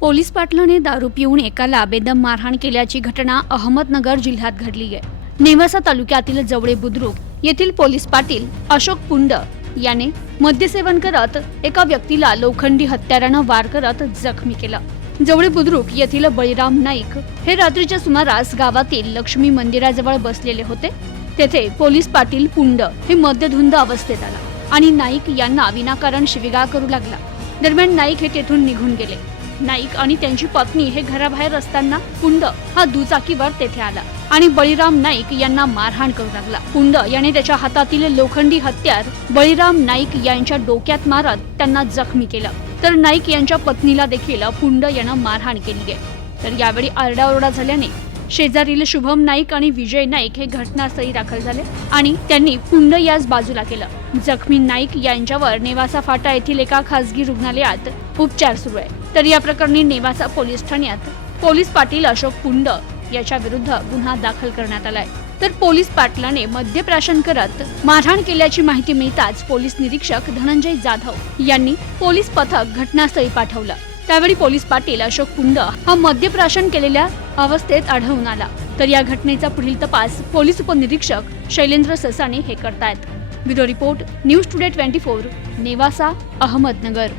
Police पाटलाने दारू पिऊन एकाला बेदम मारहाण केल्याची घटना अहमदनगर जिल्ह्यात घडली आहे. नेवासा तालुक्यातील जवळे बुद्रुक येथील पोलीस पाटील अशोक पुंड याने मद्यसेवन करत एका व्यक्तीला लोखंडी हत्यारानं वार करत जखमी केलं. जवळे बुद्रुक येथील बळीराम नाईक हे रात्रीच्या सुमारास गावातील लक्ष्मी मंदिराजवळ बसलेले होते. तेथे पोलीस पाटील पुंड हे मद्यधुंद अवस्थेत आला आणि नाईक यांना विनाकारण शिविगाळ करू लागला. दरम्यान नाईक हे तेथून निघून गेले. नाईक आणि त्यांची पत्नी हे घराबाहेर असताना कुंड हा दुचाकीवर तेथे आला आणि बळीराम नाईक यांना मारहाण करू लागला. कुंड याने त्याच्या हातातील लोखंडी हत्यार बळीराम नाईक यांच्या डोक्यात मारत त्यांना जखमी केलं. तर नाईक यांच्या पत्नीला देखील पुंड यानं मारहाण केली आहे. तर यावेळी आरडाओरडा झाल्याने शेजारील शुभम नाईक आणि विजय नाईक हे घटनास्थळी दाखल झाले आणि त्यांनी पुंड याच बाजूला केलं. जखमी नाईक यांच्यावर नेवासा फाटा येथील एका खासगी रुग्णालयात उपचार सुरू आहे. तर या प्रकरणी नेवासा पोलीस ठाण्यात पोलीस पाटील अशोक पुंड याच्या विरुद्ध गुन्हा दाखल करण्यात आलाय. तर पोलीस पाटलाने मद्यप्राशन करत मारहाण केल्याची माहिती मिळताच पोलीस निरीक्षक धनंजय जाधव यांनी पोलीस पथक घटनास्थळी पाठवलं. त्यावेळी पोलीस पाटील अशोक पुंड हा मद्यप्राशन केलेल्या अवस्थेत आढळून आला. तर या घटनेचा पुढील तपास पोलीस उपनिरीक्षक शैलेंद्र ससाने हे करतायत. Bureau report news today twenty four Nevasa Ahmednagar.